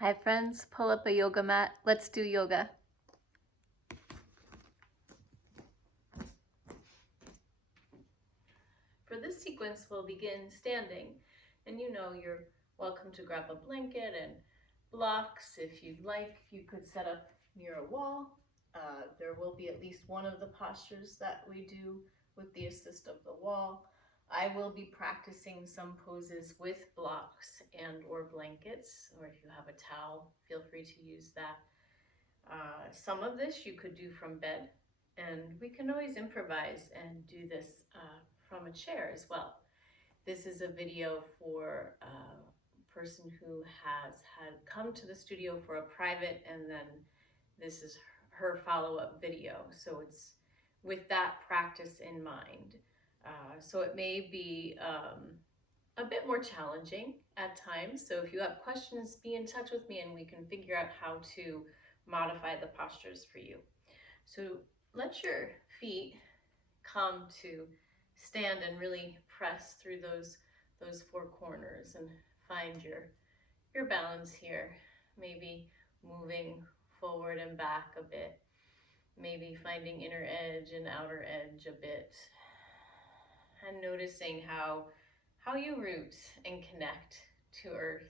Hi friends, pull up a yoga mat. Let's do yoga. For this sequence, we'll begin standing, and you know you're welcome to grab a blanket and blocks. If you'd like, you could set up near a wall. There will be at least one of the postures that we do with the assist of the wall. I will be practicing some poses with blocks and or blankets, or if you have a towel, feel free to use that. Some of this you could do from bed, and we can always improvise and do this from a chair as well. This is a video for a person who has had come to the studio for a private, and then this is her follow-up video. So it's with that practice in mind. So it may be a bit more challenging at times. So if you have questions, be in touch with me and we can figure out how to modify the postures for you. So let your feet come to stand and really press through those four corners and find your balance here. Maybe moving forward and back a bit. Maybe finding inner edge and outer edge a bit. And noticing how you root and connect to earth.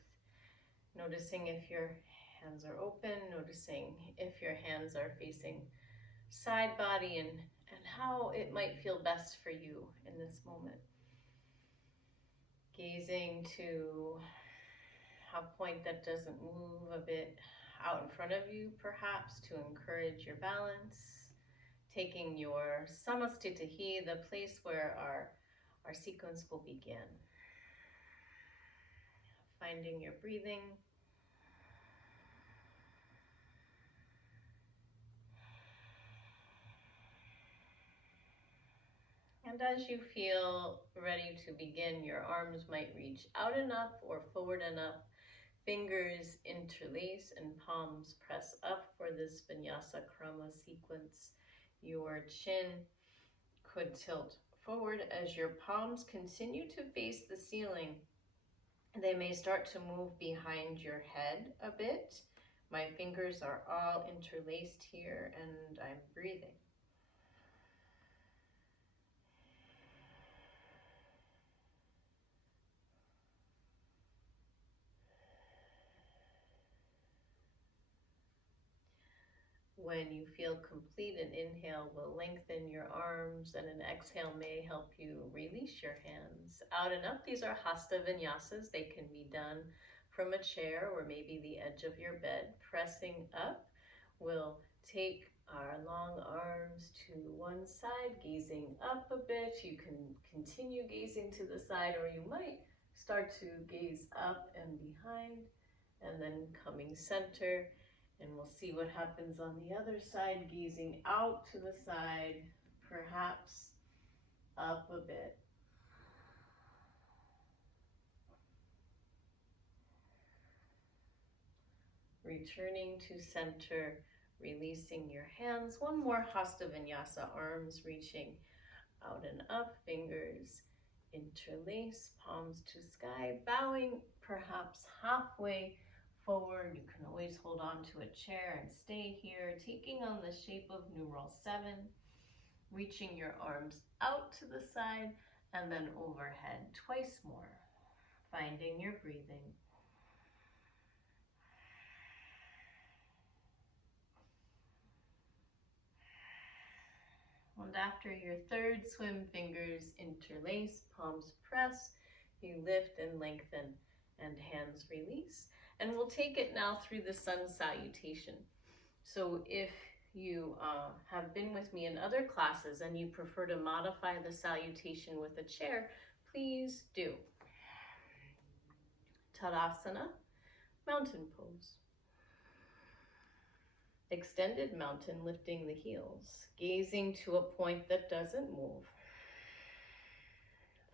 Noticing if your hands are open, noticing if your hands are facing side body, and how it might feel best for you in this moment. Gazing to a point that doesn't move, a bit out in front of you perhaps, to encourage your balance. Taking your samastitihi, the place where our sequence will begin. Finding your breathing. And as you feel ready to begin, your arms might reach out enough or forward enough. Fingers interlace and palms press up for this Vinyasa Krama sequence. Your chin could tilt forward as your palms continue to face the ceiling. They may start to move behind your head a bit. My fingers are all interlaced here and I'm breathing. When you feel complete, an inhale will lengthen your arms and an exhale may help you release your hands out and up. These are Hatha Vinyasas. They can be done from a chair or maybe the edge of your bed. Pressing up, we'll take our long arms to one side, gazing up a bit. You can continue gazing to the side, or you might start to gaze up and behind, and then coming center. And we'll see what happens on the other side, gazing out to the side, perhaps up a bit. Returning to center, releasing your hands. One more Hasta Vinyasa, arms reaching out and up, fingers interlace, palms to sky, bowing perhaps halfway forward. You can always hold on to a chair and stay here, taking on the shape of numeral 7, reaching your arms out to the side and then overhead twice more, finding your breathing. And after your third swim, fingers interlace, palms press, you lift and lengthen and hands release. And we'll take it now through the sun salutation. So if you have been with me in other classes and you prefer to modify the salutation with a chair, please do. Tadasana, mountain pose. Extended mountain, lifting the heels, gazing to a point that doesn't move,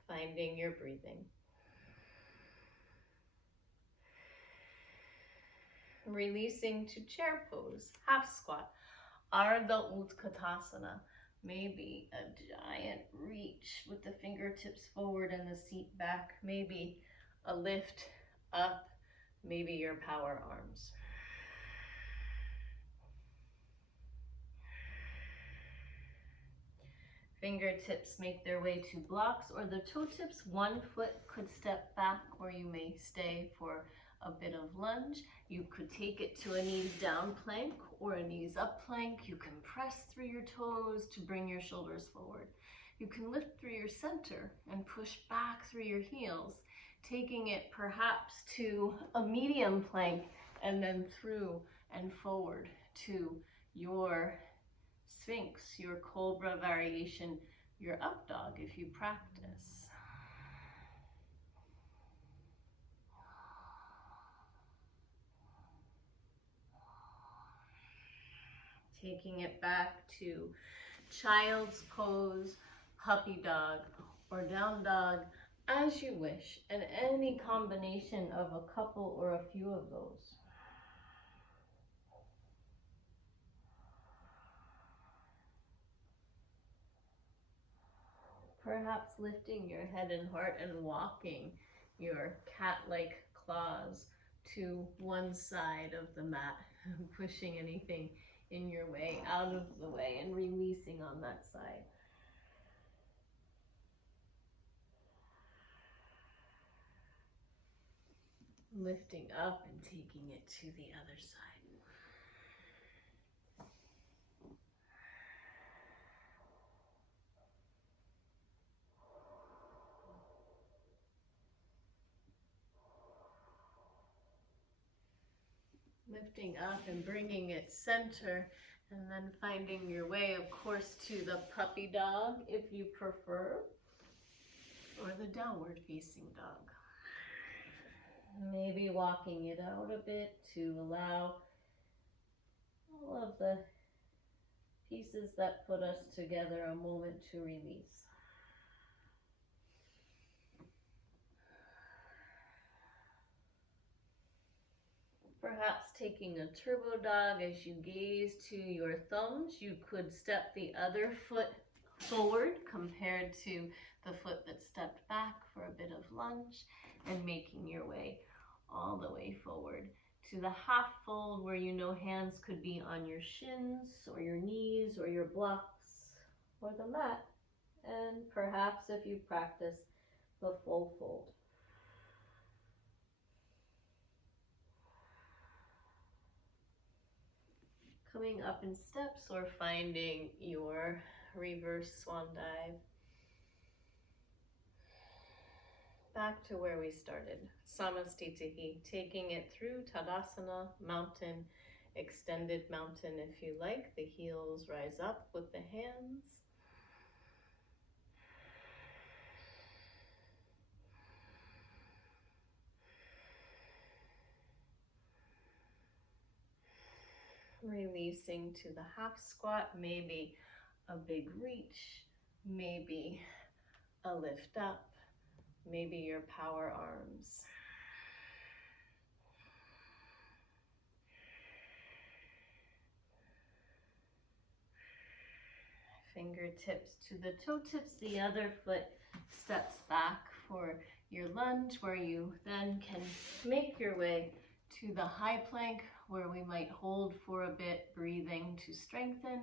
finding your breathing. Releasing to chair pose, half squat, Ardha Utkatasana, maybe a giant reach with the fingertips forward and the seat back, maybe a lift up maybe your power arms. Fingertips make their way to blocks or the toe tips. One foot could step back or you may stay for a bit of lunge. You could take it to a knees down plank or a knees up plank. You can press through your toes to bring your shoulders forward. You can lift through your center and push back through your heels, taking it perhaps to a medium plank and then through and forward to your Sphinx, your Cobra variation, your up dog if you practice. Taking it back to child's pose, puppy dog, or down dog, as you wish, and any combination of a couple or a few of those. Perhaps lifting your head and heart and walking your cat-like claws to one side of the mat, pushing anything in your way out of the way and releasing on that side. Lifting up and taking it to the other side. Lifting up and bringing it center, and then finding your way, of course, to the puppy dog if you prefer, or the downward facing dog. Maybe walking it out a bit to allow all of the pieces that put us together a moment to release. Perhaps taking a turbo dog as you gaze to your thumbs, you could step the other foot forward compared to the foot that stepped back for a bit of lunge, and making your way all the way forward to the half fold where you know hands could be on your shins or your knees or your blocks or the mat, and perhaps if you practice the full fold. Coming up in steps or finding your reverse swan dive. Back to where we started, Samastitihi, taking it through Tadasana, mountain, extended mountain if you like. The heels rise up with the hands. Releasing to the half squat, maybe a big reach, maybe a lift up, maybe your power arms. Fingertips to the toe tips, the other foot steps back for your lunge, where you then can make your way to the high plank, where we might hold for a bit, breathing to strengthen,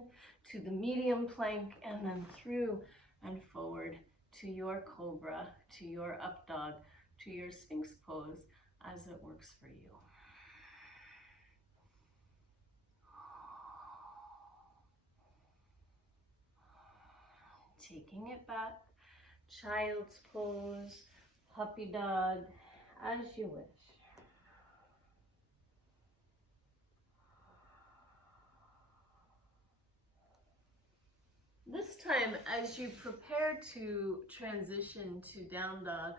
to the medium plank, and then through and forward to your cobra, to your up dog, to your sphinx pose, as it works for you. Taking it back, child's pose, puppy dog, as you wish. This time, as you prepare to transition to down dog,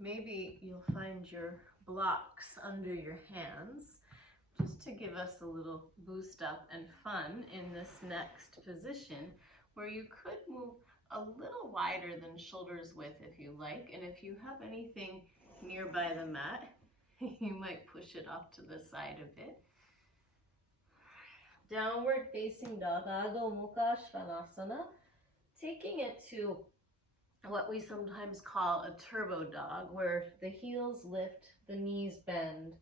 maybe you'll find your blocks under your hands, just to give us a little boost up and fun in this next position, where you could move a little wider than shoulders width if you like, and if you have anything nearby the mat, you might push it off to the side a bit. Downward facing dog, Adho Mukha Svanasana, taking it to what we sometimes call a turbo dog, where the heels lift, the knees bend,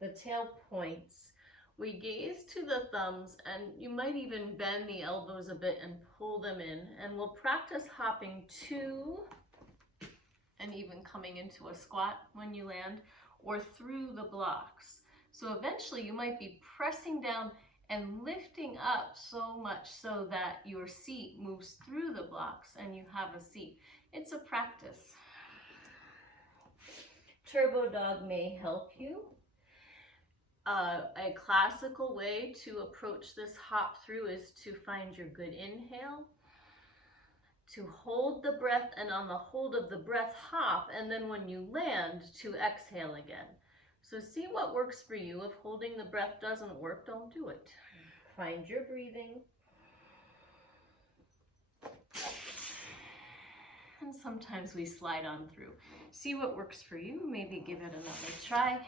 the tail points. We gaze to the thumbs, and you might even bend the elbows a bit and pull them in. And we'll practice hopping to and even coming into a squat when you land, or through the blocks. So eventually you might be pressing down and lifting up so much so that your seat moves through the blocks and you have a seat. It's a practice. Turbo Dog may help you. A classical way to approach this hop through is to find your good inhale, to hold the breath, and on the hold of the breath hop, and then when you land, to exhale again. So see what works for you. If holding the breath doesn't work, don't do it. Find your breathing. And sometimes we slide on through. See what works for you. Maybe give it another try.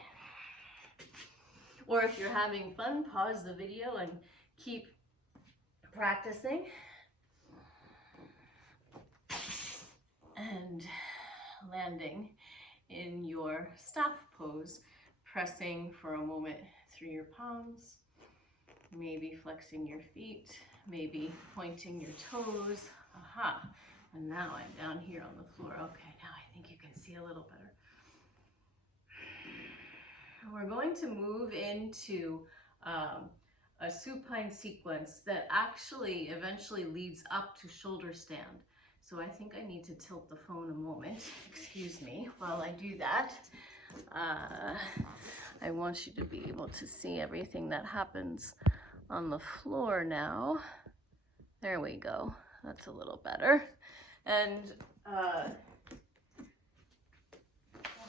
Or if you're having fun, pause the video and keep practicing. And landing in your staff pose, pressing for a moment through your palms, maybe flexing your feet, maybe pointing your toes. Aha. And now I'm down here on the floor. Okay, now I think you can see a little better. We're going to move into a supine sequence that actually eventually leads up to shoulder stand. So I think I need to tilt the phone a moment. Excuse me while I do that. I want you to be able to see everything that happens on the floor now. There we go. That's a little better. And we'll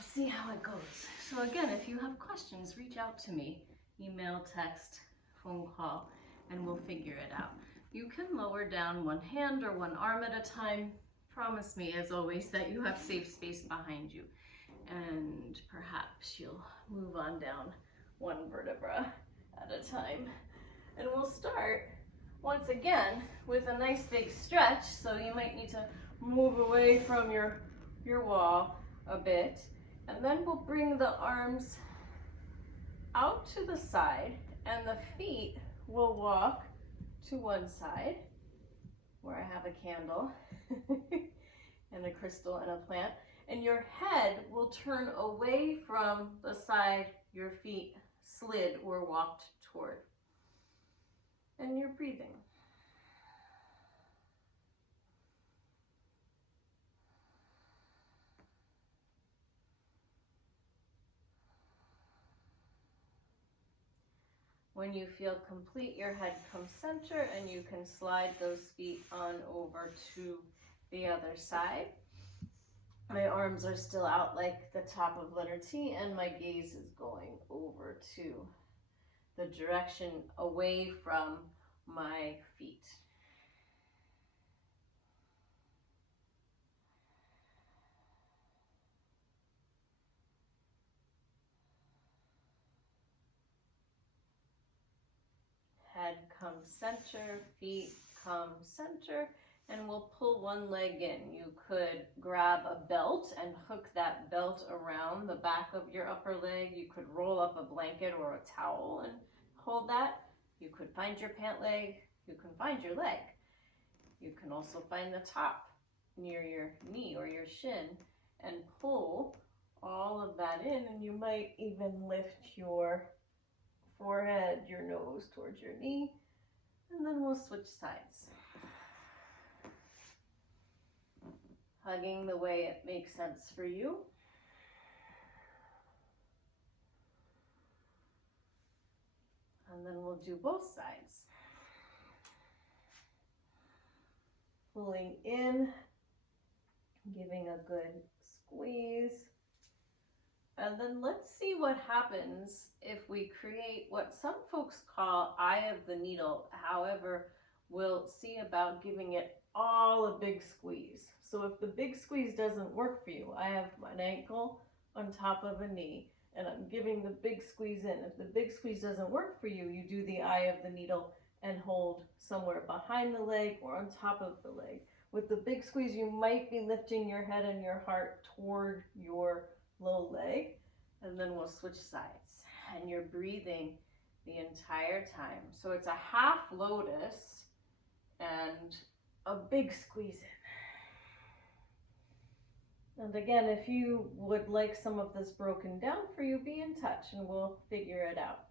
see how it goes. So again, if you have questions, reach out to me. Email, text, phone call, and we'll figure it out. You can lower down one hand or one arm at a time. Promise me, as always, that you have safe space behind you. And perhaps you'll move on down one vertebra at a time. And we'll start, once again, with a nice big stretch. So you might need to move away from your wall a bit. And then we'll bring the arms out to the side, and the feet will walk to one side, where I have a candle and a crystal and a plant, and your head will turn away from the side your feet slid or walked toward. And you're breathing. When you feel complete, your head comes center and you can slide those feet on over to the other side. My arms are still out like the top of letter T, and my gaze is going over to the direction away from my feet. Head comes center, feet come center, and we'll pull one leg in. You could grab a belt and hook that belt around the back of your upper leg. You could roll up a blanket or a towel and hold that. You could find your pant leg. You can find your leg. You can also find the top near your knee or your shin and pull all of that in, and you might even lift your forehead, your nose towards your knee, and then we'll switch sides. Hugging the way it makes sense for you. And then we'll do both sides. Pulling in, giving a good squeeze. And then let's see what happens if we create what some folks call eye of the needle. However, we'll see about giving it all a big squeeze. So if the big squeeze doesn't work for you, I have an ankle on top of a knee, and I'm giving the big squeeze in. If the big squeeze doesn't work for you, you do the eye of the needle and hold somewhere behind the leg or on top of the leg. With the big squeeze, you might be lifting your head and your heart toward your low leg, and then we'll switch sides. and you're breathing the entire time. So it's a half lotus and a big squeeze in. And again, if you would like some of this broken down for you, be in touch and we'll figure it out.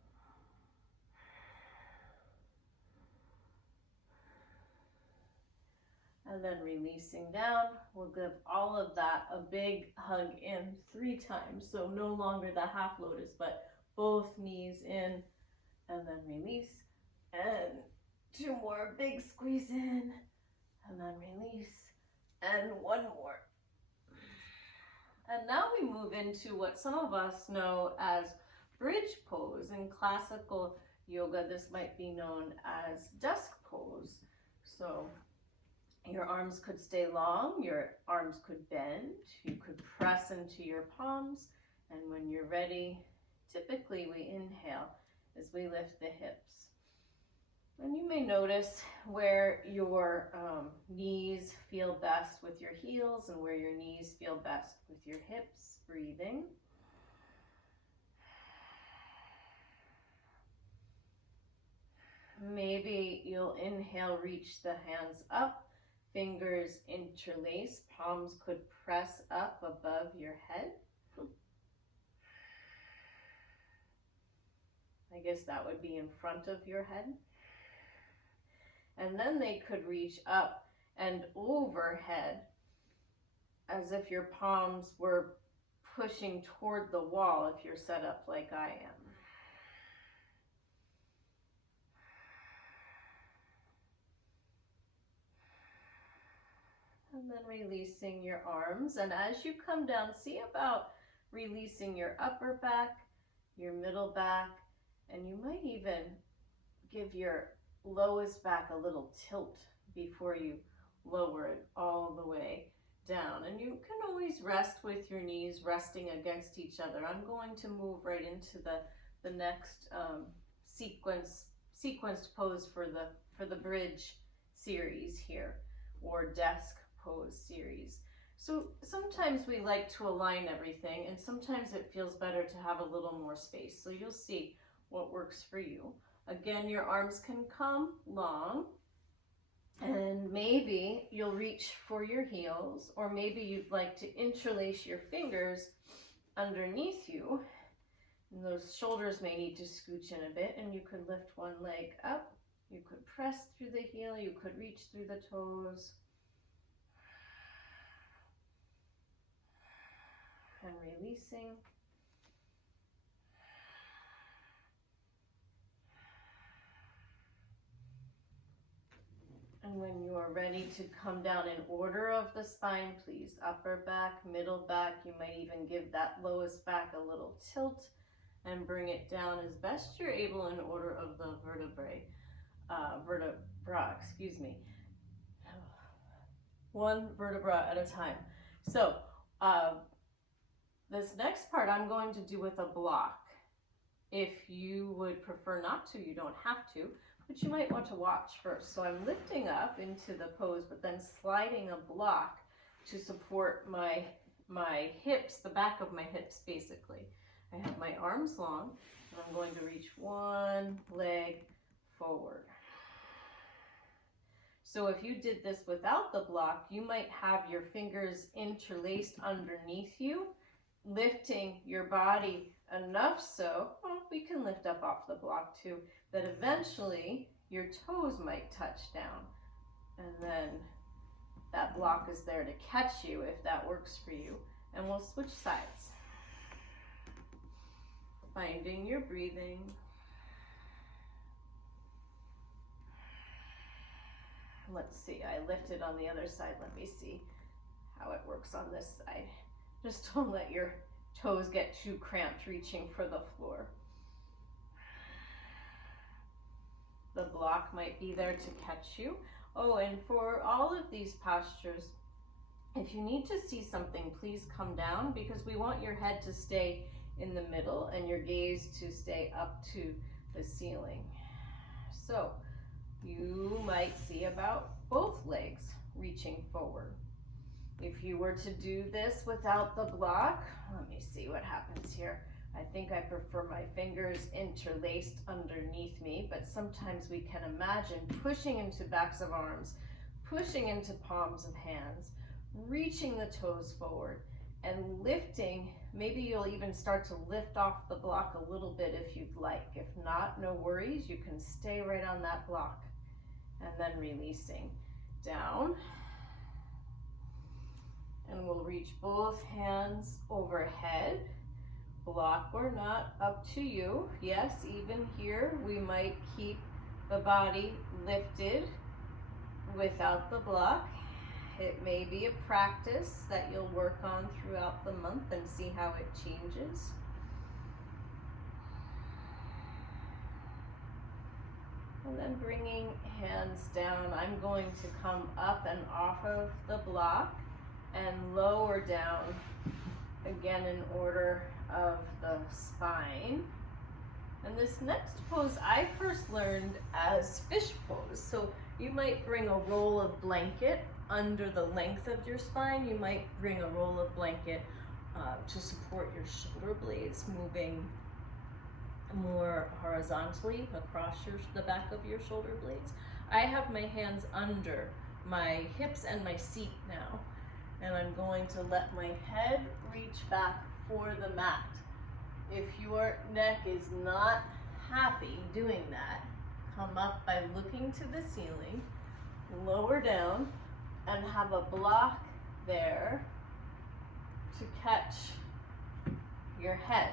And then releasing down, we'll give all of that a big hug in 3 times. So no longer the half lotus, but both knees in, and then release. And 2 more, big squeeze in, and then release. And 1 more. And now we move into what some of us know as bridge pose. In classical yoga, this might be known as desk pose. So your arms could stay long, your arms could bend, you could press into your palms, and when you're ready, typically we inhale as we lift the hips. And you may notice where your knees feel best with your heels and where your knees feel best with your hips, breathing. Maybe you'll inhale, reach the hands up, fingers interlace, palms could press up above your head. I guess that would be in front of your head. And then they could reach up and overhead as if your palms were pushing toward the wall if you're set up like I am. And then releasing your arms. And as you come down, see about releasing your upper back, your middle back, and you might even give your lowest back a little tilt before you lower it all the way down. And you can always rest with your knees resting against each other. I'm going to move right into the next sequenced pose for the bridge series here, or desk pose series. So sometimes we like to align everything, and sometimes it feels better to have a little more space. So you'll see what works for you. Again, your arms can come long, and maybe you'll reach for your heels, or maybe you'd like to interlace your fingers underneath you. And those shoulders may need to scooch in a bit, and you could lift one leg up. You could press through the heel, you could reach through the toes. And releasing. And when you are ready to come down in order of the spine, please, upper back, middle back, you might even give that lowest back a little tilt and bring it down as best you're able in order of the vertebrae, excuse me. 1 vertebra at a time. So this next part I'm going to do with a block. If you would prefer not to, you don't have to, but you might want to watch first. So I'm lifting up into the pose, but then sliding a block to support my hips, the back of my hips basically. I have my arms long, and I'm going to reach 1 leg forward. So if you did this without the block, you might have your fingers interlaced underneath you, lifting your body enough so, well, we can lift up off the block too, that eventually your toes might touch down. And then that block is there to catch you if that works for you. And we'll switch sides. Finding your breathing. Let's see, I lifted on the other side. Let me see how it works on this side. Just don't let your toes get too cramped reaching for the floor. The block might be there to catch you. Oh, and for all of these postures, if you need to see something, please come down, because we want your head to stay in the middle and your gaze to stay up to the ceiling. So you might see about both legs reaching forward. If you were to do this without the block, let me see what happens here. I think I prefer my fingers interlaced underneath me, but sometimes we can imagine pushing into backs of arms, pushing into palms of hands, reaching the toes forward, and lifting. Maybe you'll even start to lift off the block a little bit if you'd like. If not, no worries, you can stay right on that block. And then releasing down. And we'll reach both hands overhead. Block or not, up to you. Yes, even here we might keep the body lifted without the block. It may be a practice that you'll work on throughout the month and see how it changes. And then bringing hands down, I'm going to come up and off of the block and lower down, again in order of the spine. And this next pose I first learned as fish pose. So you might bring a roll of blanket under the length of your spine. You might bring a roll of blanket to support your shoulder blades, moving more horizontally across the back of your shoulder blades. I have my hands under my hips and my seat now, and I'm going to let my head reach back for the mat. If your neck is not happy doing that, come up by looking to the ceiling, lower down, and have a block there to catch your head.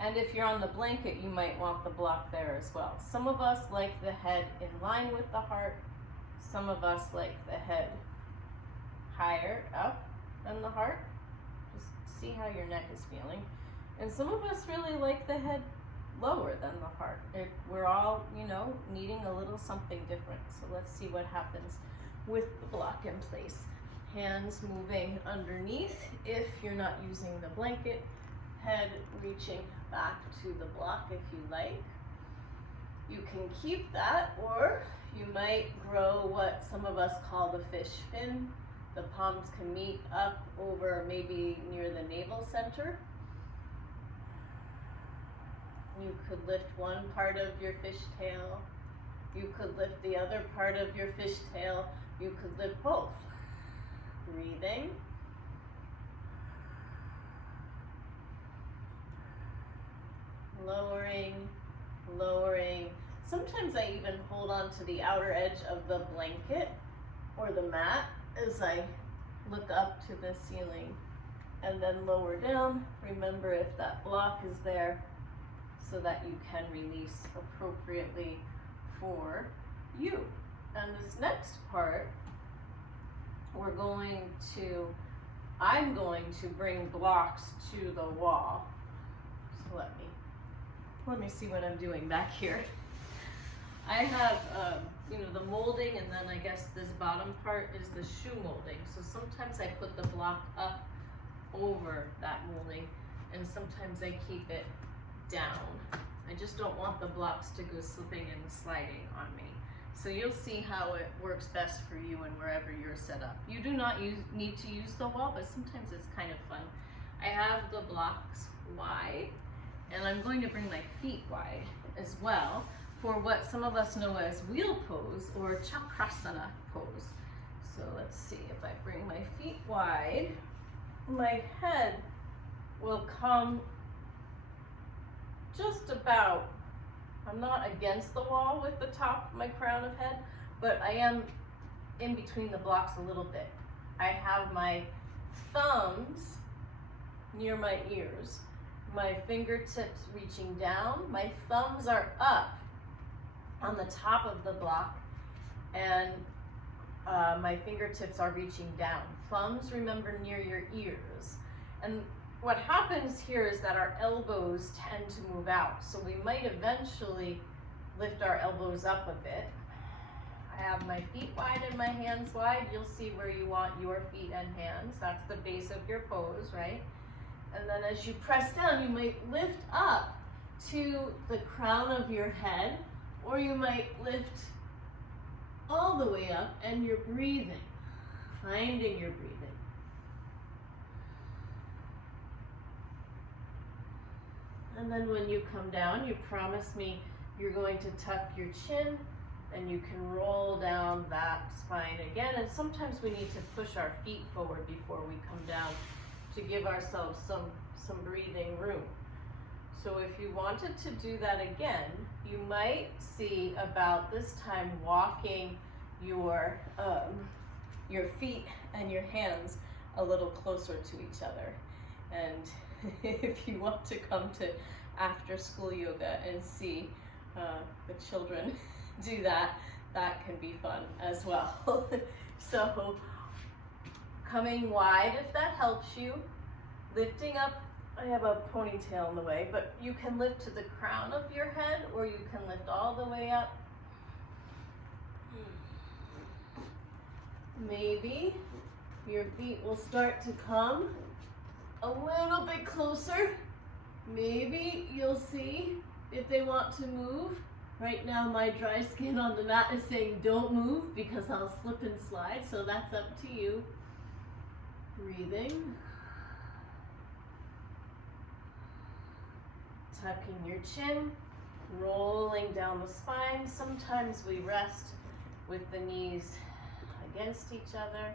And if you're on the blanket, you might want the block there as well. Some of us like the head in line with the heart. Some of us like the head higher up than the heart. Just see how your neck is feeling. And some of us really like the head lower than the heart. We're all, needing a little something different. So let's see what happens with the block in place. Hands moving underneath if you're not using the blanket. Head reaching back to the block if you like. You can keep that, or you might grow what some of us call the fish fin. The palms can meet up over maybe near the navel center. You could lift one part of your fishtail. You could lift the other part of your fishtail. You could lift both. Breathing. Lowering, lowering. Sometimes I even hold on to the outer edge of the blanket or the mat as I look up to the ceiling, and then lower down. Remember if that block is there so that you can release appropriately for you. And this next part, I'm going to bring blocks to the wall. So let me see what I'm doing back here. I have, the molding, and then I guess this bottom part is the shoe molding. So sometimes I put the block up over that molding, and sometimes I keep it down. I just don't want the blocks to go slipping and sliding on me. So you'll see how it works best for you and wherever you're set up. You do not need to use the wall, but sometimes it's kind of fun. I have the blocks wide, and I'm going to bring my feet wide as well for what some of us know as wheel pose or chakrasana pose. So let's see, if I bring my feet wide, my head will come just about, I'm not against the wall with the top of my crown of head, but I am in between the blocks a little bit. I have my thumbs near my ears, my fingertips reaching down, my thumbs are up on the top of the block, and my fingertips are reaching down. Thumbs, remember, near your ears. And what happens here is that our elbows tend to move out, so we might eventually lift our elbows up a bit. I have my feet wide and my hands wide. You'll see where you want your feet and hands. That's the base of your pose, right? And then as you press down, you might lift up to the crown of your head, or you might lift all the way up, and you're breathing, finding your breathing. And then when you come down, you promise me you're going to tuck your chin and you can roll down that spine again. And sometimes we need to push our feet forward before we come down to give ourselves some breathing room. So if you wanted to do that again, you might see about this time walking your feet and your hands a little closer to each other. And if you want to come to after school yoga and see the children do that, that can be fun as well. So coming wide if that helps you, lifting up. I have a ponytail in the way, but you can lift to the crown of your head or you can lift all the way up. Maybe your feet will start to come a little bit closer. Maybe you'll see if they want to move. Right now my dry skin on the mat is saying don't move because I'll slip and slide, so that's up to you. Breathing. Tucking your chin, rolling down the spine. Sometimes we rest with the knees against each other.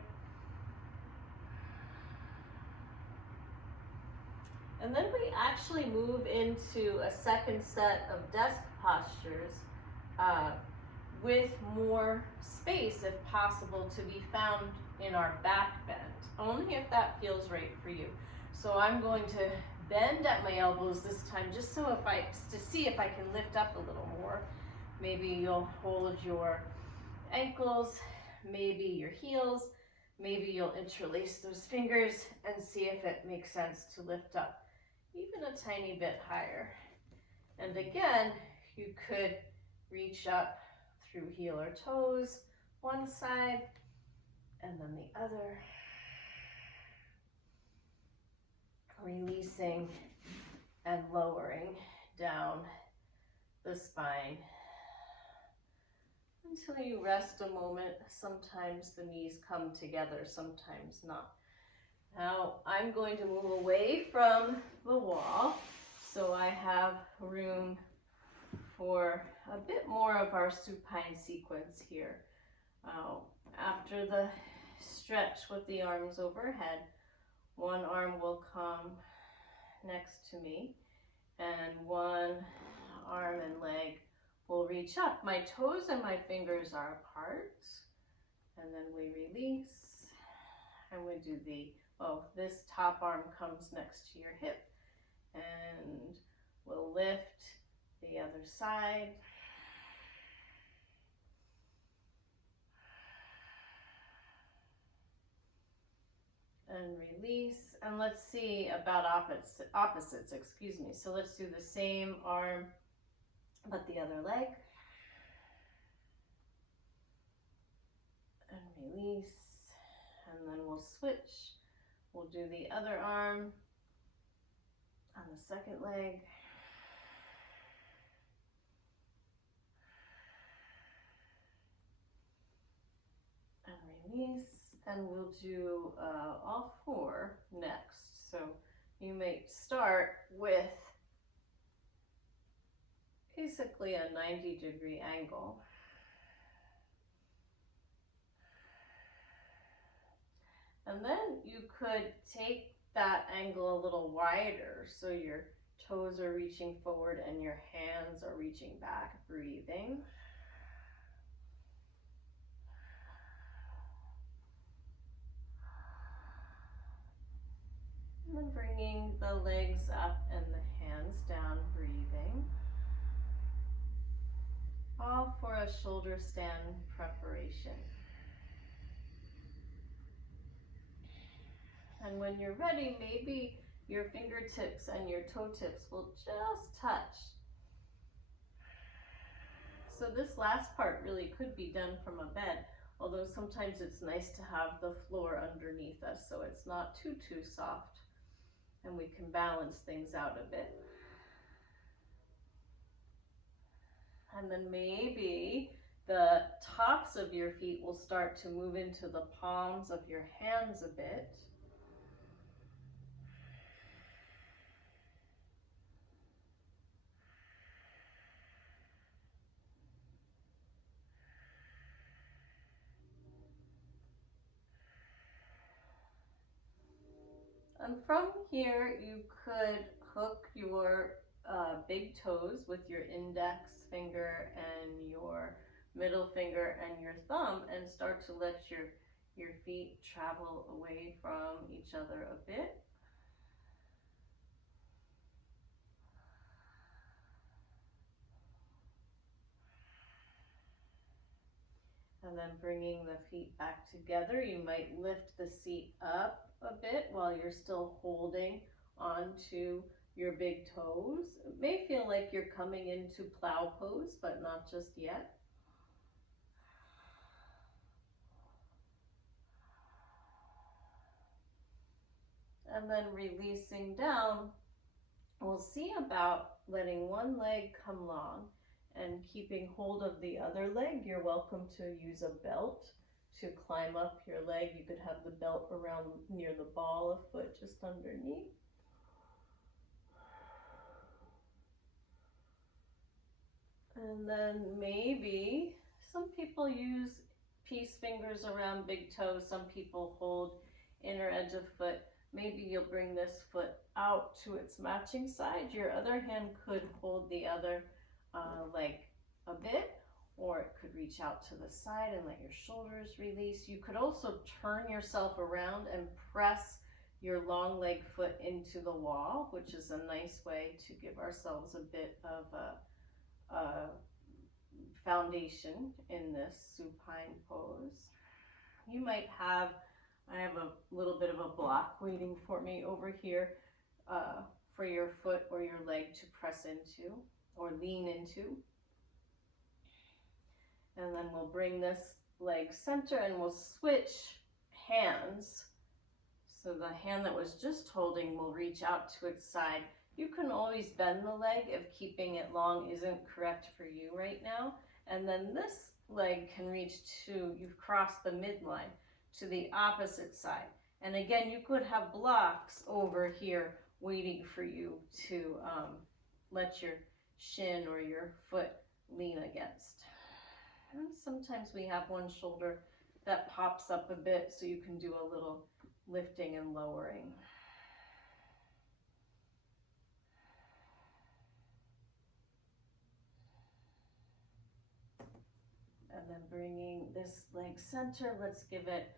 And then we actually move into a second set of desk postures with more space, if possible, to be found in our back bend, only if that feels right for you. So I'm going to bend at my elbows this time, just so to see if I can lift up a little more. Maybe you'll hold your ankles, maybe your heels, maybe you'll interlace those fingers and see if it makes sense to lift up even a tiny bit higher. And again, you could reach up through heel or toes, one side and then the other. Releasing and lowering down the spine until you rest a moment. Sometimes the knees come together, sometimes not. Now I'm going to move away from the wall so I have room for a bit more of our supine sequence here. After the stretch with the arms overhead, one arm will come next to me and one arm and leg will reach up. My toes and my fingers are apart, and then we release and we do this top arm comes next to your hip and we'll lift the other side. And release, and let's see about opposites, excuse me. So let's do the same arm, but the other leg. And release, and then we'll switch. We'll do the other arm on the second leg. And release. And we'll do all four next. So you may start with basically a 90-degree angle. And then you could take that angle a little wider so your toes are reaching forward and your hands are reaching back, breathing. And then bringing the legs up and the hands down, breathing. All for a shoulder stand preparation. And when you're ready, maybe your fingertips and your toe tips will just touch. So this last part really could be done from a bed, although sometimes it's nice to have the floor underneath us so it's not too soft. And we can balance things out a bit. And then maybe the tops of your feet will start to move into the palms of your hands a bit. And from here, you could hook your big toes with your index finger and your middle finger and your thumb and start to let your feet travel away from each other a bit. And then bringing the feet back together, you might lift the seat up a bit while you're still holding onto your big toes. It may feel like you're coming into plow pose, but not just yet. And then releasing down, we'll see about letting one leg come long and keeping hold of the other leg. You're welcome to use a belt to climb up your leg. You could have the belt around near the ball of foot just underneath. And then maybe some people use peace fingers around big toes. Some people hold inner edge of foot. Maybe you'll bring this foot out to its matching side. Your other hand could hold the other leg a bit, or it could reach out to the side and let your shoulders release. You could also turn yourself around and press your long leg foot into the wall, which is a nice way to give ourselves a bit of a foundation in this supine pose. You might have, I have a little bit of a block waiting for me over here for your foot or your leg to press into or lean into. And then we'll bring this leg center and we'll switch hands. So the hand that was just holding will reach out to its side. You can always bend the leg if keeping it long isn't correct for you right now. And then this leg can reach to, you've crossed the midline, to the opposite side. And again, you could have blocks over here waiting for you to let your shin or your foot lean against. And sometimes we have one shoulder that pops up a bit, so you can do a little lifting and lowering. And then bringing this leg center, let's give it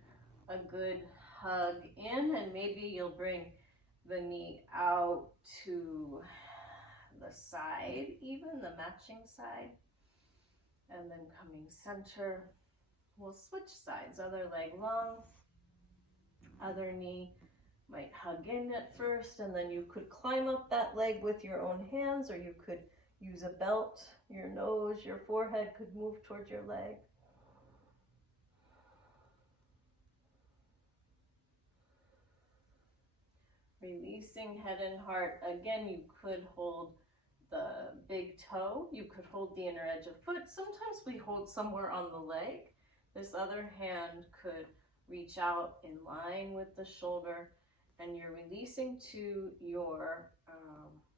a good hug in, and maybe you'll bring the knee out to the side, even the matching side. And then coming center, we'll switch sides, other leg long, other knee might hug in at first, and then you could climb up that leg with your own hands, or you could use a belt. Your nose, your forehead could move towards your leg. Releasing head and heart. Again, you could hold the big toe. You could hold the inner edge of foot. Sometimes we hold somewhere on the leg. This other hand could reach out in line with the shoulder, and you're releasing to your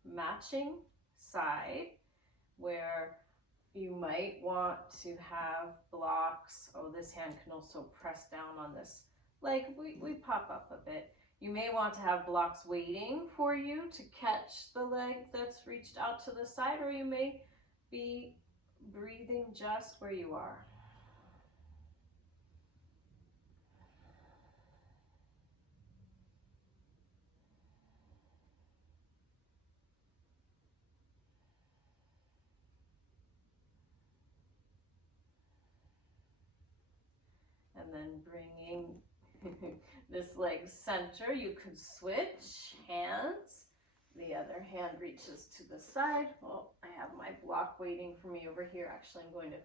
matching side, where you might want to have blocks. Oh, this hand can also press down on this leg. We pop up a bit. You may want to have blocks waiting for you to catch the leg that's reached out to the side, or you may be breathing just where you are. And then bringing this leg center, you could switch hands. The other hand reaches to the side. Well, I have my block waiting for me over here. Actually, I'm going to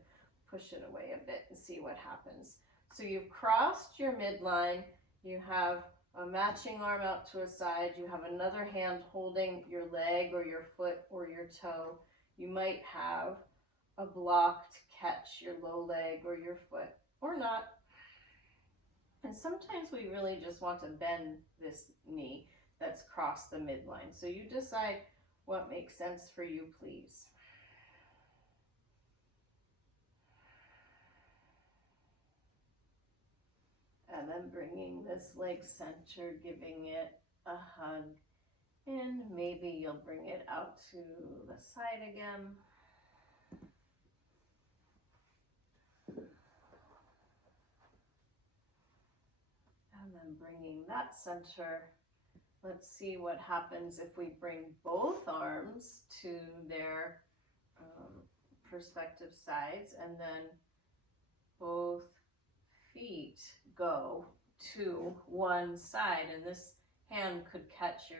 push it away a bit and see what happens. So you've crossed your midline. You have a matching arm out to a side. You have another hand holding your leg or your foot or your toe. You might have a block to catch your low leg or your foot, or not. And sometimes we really just want to bend this knee that's crossed the midline. So you decide what makes sense for you, please. And then bringing this leg center, giving it a hug in. Maybe you'll bring it out to the side again. And then bringing that center. Let's see what happens if we bring both arms to their respective sides, and then both feet go to one side, and this hand could catch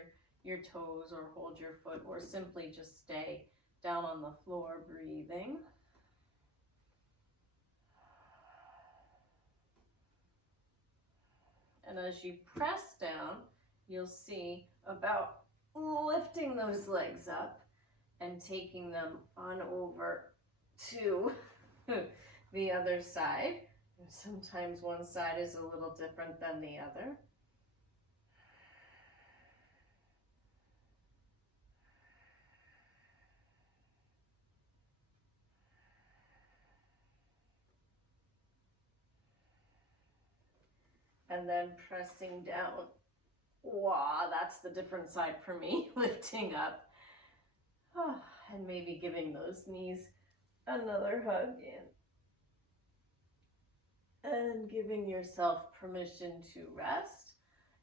your toes or hold your foot, or simply just stay down on the floor breathing. And as you press down, you'll see about lifting those legs up and taking them on over to the other side. And sometimes one side is a little different than the other. And then pressing down. Wow, that's the different side for me, lifting up. And maybe giving those knees another hug in. And giving yourself permission to rest.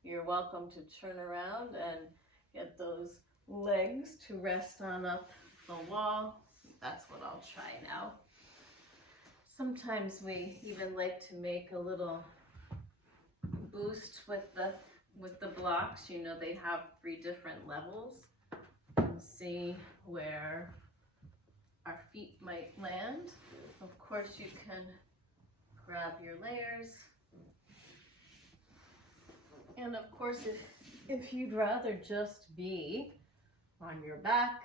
You're welcome to turn around and get those legs to rest on up the wall. That's what I'll try now. Sometimes we even like to make a little boost with the blocks. You know, they have 3 different levels. And see where our feet might land. Of course, you can grab your layers. And of course, if you'd rather just be on your back,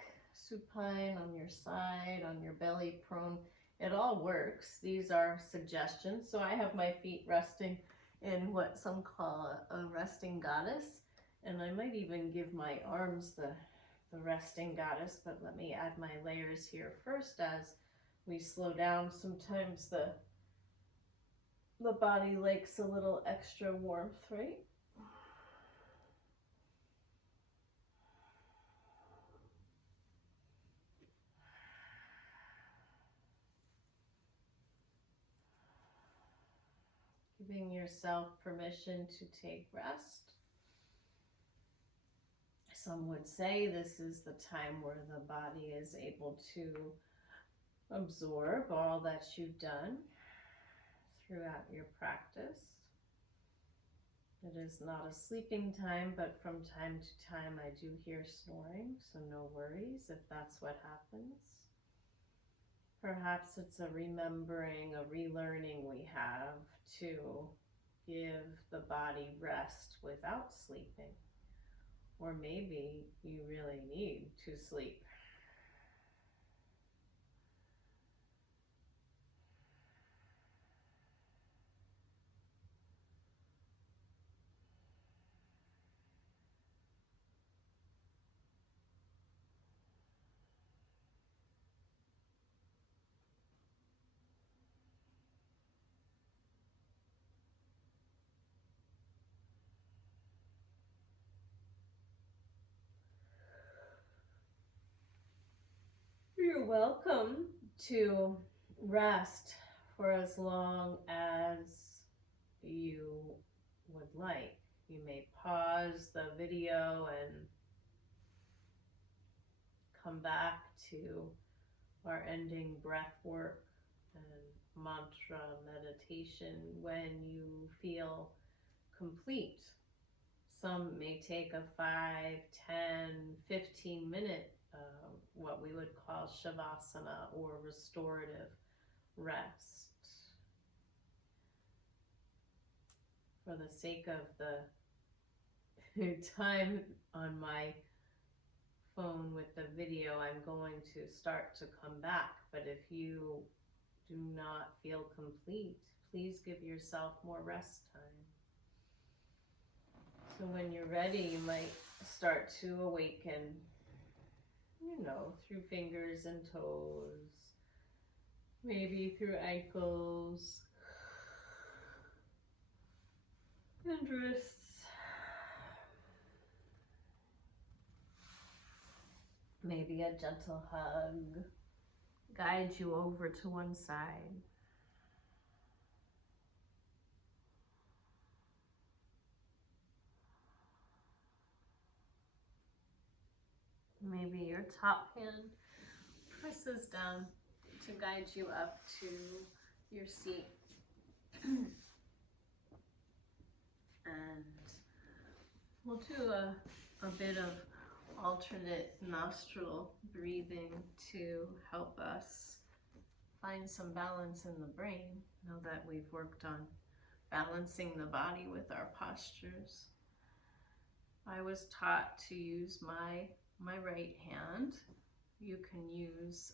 supine, on your side, on your belly, prone, it all works. These are suggestions. So I have my feet resting in what some call a resting goddess. And I might even give my arms the resting goddess, but let me add my layers here first as we slow down. Sometimes the body likes a little extra warmth, right? Giving yourself permission to take rest. Some would say this is the time where the body is able to absorb all that you've done throughout your practice. It is not a sleeping time, but from time to time I do hear snoring, so no worries if that's what happens. Perhaps it's a remembering, a relearning we have to give the body rest without sleeping. Or maybe you really need to sleep. You're welcome to rest for as long as you would like. You may pause the video and come back to our ending breath work and mantra meditation when you feel complete. Some may take a 5, 10, 15 minute what we would call shavasana or restorative rest. For the sake of the time on my phone with the video, I'm going to start to come back, but if you do not feel complete, please give yourself more rest time. So when you're ready, you might start to awaken, through fingers and toes, maybe through ankles and wrists. Maybe a gentle hug. Guide you over to one side. Maybe your top hand presses down to guide you up to your seat. And we'll do a bit of alternate nostril breathing to help us find some balance in the brain now that we've worked on balancing the body with our postures. I was taught to use my right hand. You can use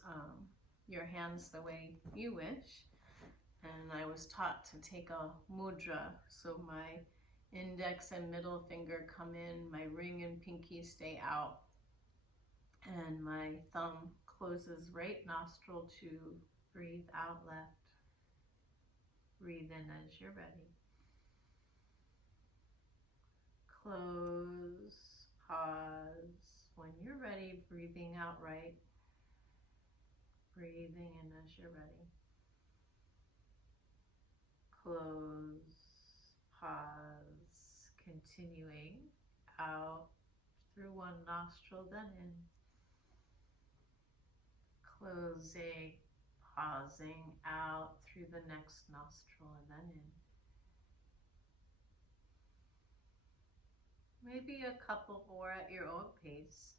your hands the way you wish. And I was taught to take a mudra, so my index and middle finger come in, my ring and pinky stay out, and my thumb closes right nostril to breathe out left. Breathe in as you're ready. Close, pause. When you're ready, breathing out right. Breathing in as you're ready. Close, pause, continuing out through one nostril, then in. Closing, pausing out through the next nostril and then in. Maybe a couple more at your own pace.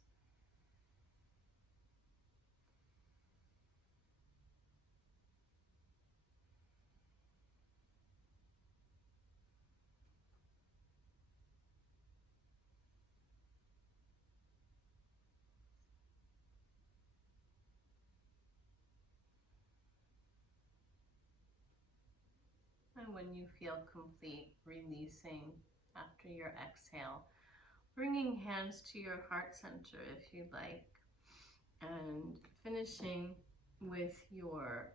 And when you feel complete, releasing after your exhale, bringing hands to your heart center if you'd like, and finishing with your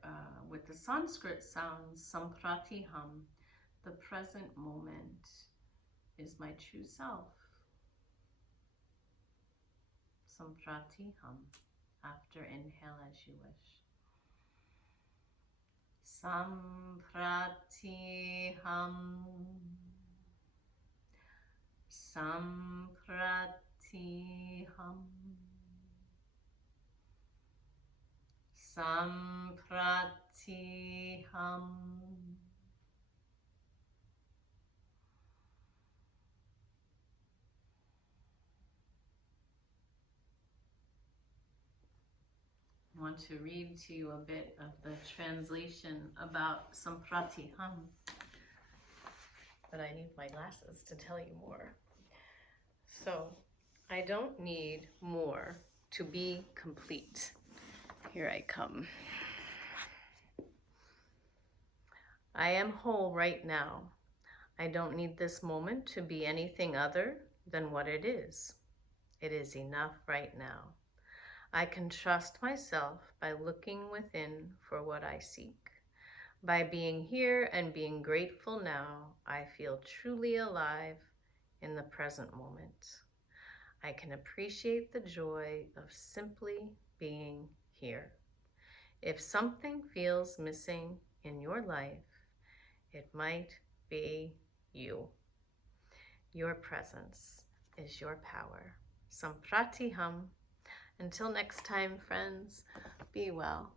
with the Sanskrit sounds Sampratiham. The present moment is my true self. Sampratiham. After inhale as you wish. Sampratiham. Sampratiham. Sampratiham. I want to read to you a bit of the translation about Sampratiham, but I need my glasses to tell you more. So, I don't need more to be complete. Here I come. I am whole right now. I don't need this moment to be anything other than what it is. It is enough right now. I can trust myself by looking within for what I seek. By being here and being grateful now, I feel truly alive in the present moment. I can appreciate the joy of simply being here. If something feels missing in your life, it might be you. Your presence is your power. Sampratiham. Until next time, friends, be well.